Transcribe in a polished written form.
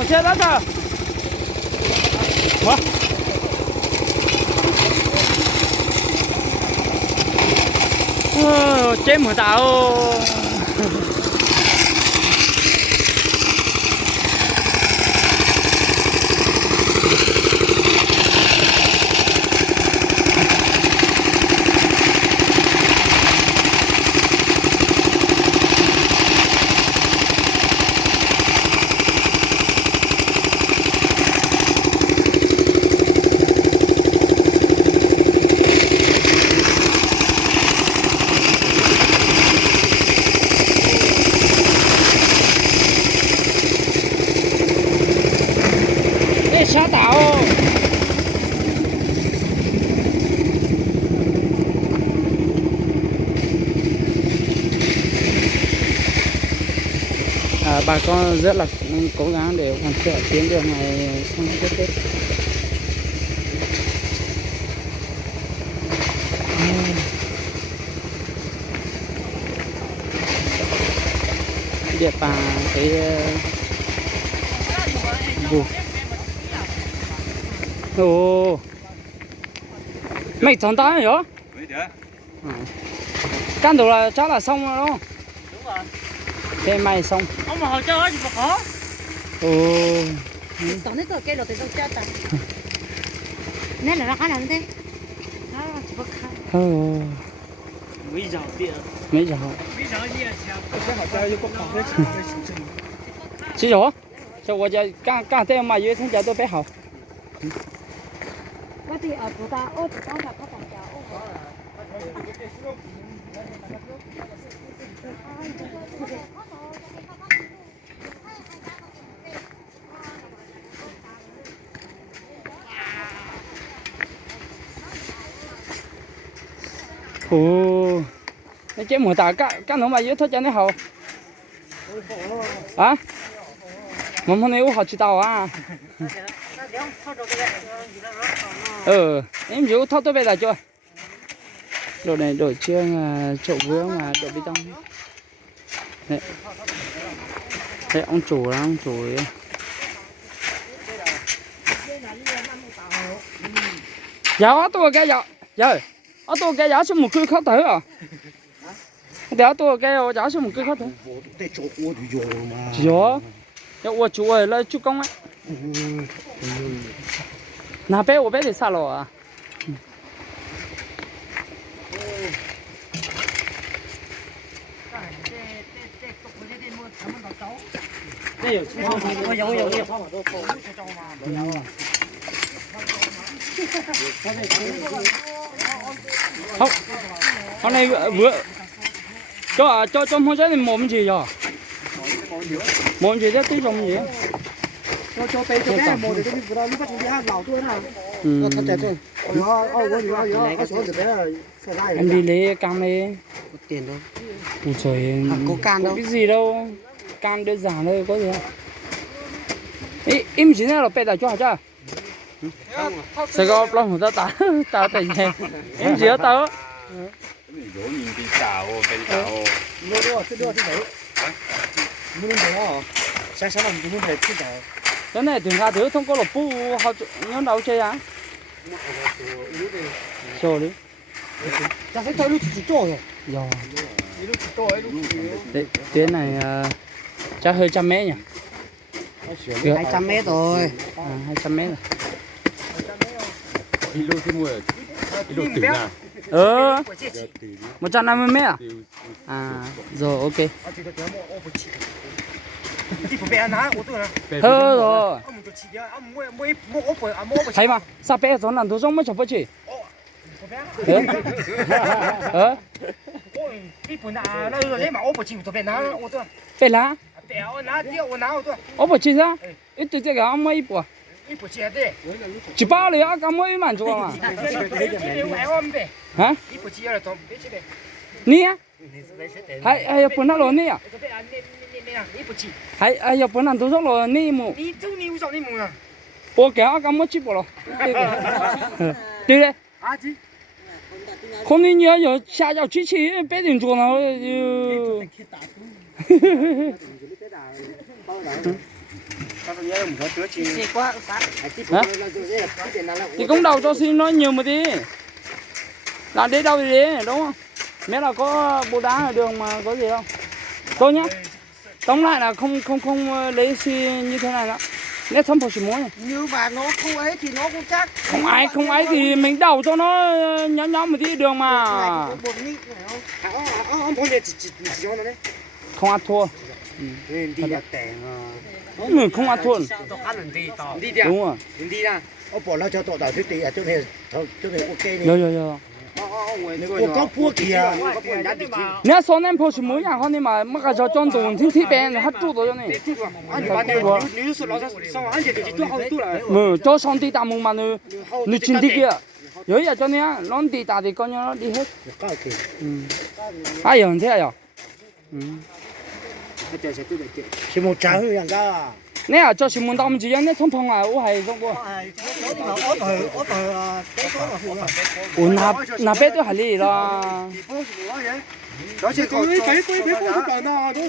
một xe đó sao? Hả? Chế một tàu. Xá tạo bà con rất là cố gắng để hoàn thiện tuyến đường này xong trước Tết. Địa bàn cái vùng. Ồ, mày chọn tao nhỉ? Căn đồ là chắc là xong rồi đúng không? Đúng rồi. Thế mày xong. Ông mà hồi chơi gì mà khó. Ồ. Tổng hết rồi cây lột từ đâu chết ta. Nên là nó khá là thế. Nó chỉ có khá. Mấy giờ tiền? Mấy giờ? Mấy giờ gì à? Cái họ chơi có còn cái Chị rõ? Cho tôi giờ càng thêm mà dưới tháng giờ tôi bé học. Có thì ở của ta ốp có là có còn chào ốp. Ồ. Cái chế một tàu các nó mà dưới thôi cho nó học. À? Mắm hôm nay học chỉ tàu à? Em giữ thóc tôi bây giờ chưa? Đồ này đổi chương chậu vứa mà đổ bê tông. Đấy. Đấy ông chủ là ông chủ. Dạ tôi cái dạ. Dạ. Tôi cái giá số một cư khó thử à? Để tôi cái giá số một cư khó thử. Dạ. Dạ tôi chủ ơi là chú công á. Nào bé tôi bé thì sao rồi à? Không, hôm nay vừa cho hôm nay mồm gì rồi? Mồm gì đó tí rồng gì? cho bé cho cái một thì tôi vừa lúc bắt chúng đi hát lẩu tôi nào. Nó thật đẹp thôi. Em đi lấy cam đi. Có tiền đâu. Ủa trời. Có can đâu. Cái gì đâu. Can đơn giản thôi có gì đâu. Ê, em chỉ là bé đã cho hả chứ? Sài Gòn lòng của ta tao tỉnh này. Em chỉ ở tao. Dỗ nhìn đi chào. Mua đồ,吃đồ đấy. Mua đồ. Sáng sáng mình muốn phải吃đồ. Cái này thường ra thứ không có lộc bu họ nhóm đâu chơi á? Rồi đi. Ta sẽ tới lúc chỉ cho rồi. Rồi. Đấy, tuyến này chắc hơi 100 mét nhỉ? 200 mét rồi. 200 mét rồi. Kilo thì mua kilo tử à? 150 mét à? Rồi ok. rồi. Thấy mà, sao bé gió nằm xuống mới chụp bớt chỉ? Bé lá? Ô bớt chỉ ra? Ít tuổi cái ông mấy bữa? chỉ bao liền cái mấy màn cho mà? Hả? Nia? hay bữa nào rồi nia? hay bữa nào tôi rồi nia mu? Ô kéo cái mấy chỉ bữa rồi. Đi đây. Không nên nhớ giờ xa vào chỉ bé đừng cho nó. Xì quá sáng. Hả? Thì cũng đầu cho xin nói nhiều một tí. Là đi đâu thì đi, đúng không? Miễn là có bố đá ở đường mà có gì không? Tôi nhá. Tóm lại là không lấy xi như thế này nữa. Nét thâm phổ chỉ muốn này. Nhưng mà nó không ấy thì nó cũng chắc. Không ấy thì mình đầu cho nó nhóm một tí đường mà. Bột mít phải không? ông phong chỉ cho nó đấy. Không ăn thua. Đi là tèng Không ăn thua. đi đi Đúng rồi. đi ra. Ông bỏ lao cho tọt đầu thứ tỷ à chỗ này ok này. Yo. có pua kìa. Nè số nem phổ chỉ muốn nhà con đi mà mắc cái cho trong tụng thiên bên hết trụ rồi này. Cho xong đi tạm mùng mà nó chín đi kia. Rồi giờ cho nên nó đi tạm thì coi như nó đi hết. Ai giờ thế à? Chỉ một trái hơi ra. Nè cho xin muốn tao mình chỉ nhận thông phong à, ô hay không có. Ô na bé tôi hay đi là. Đó chỉ có cái còn đó đó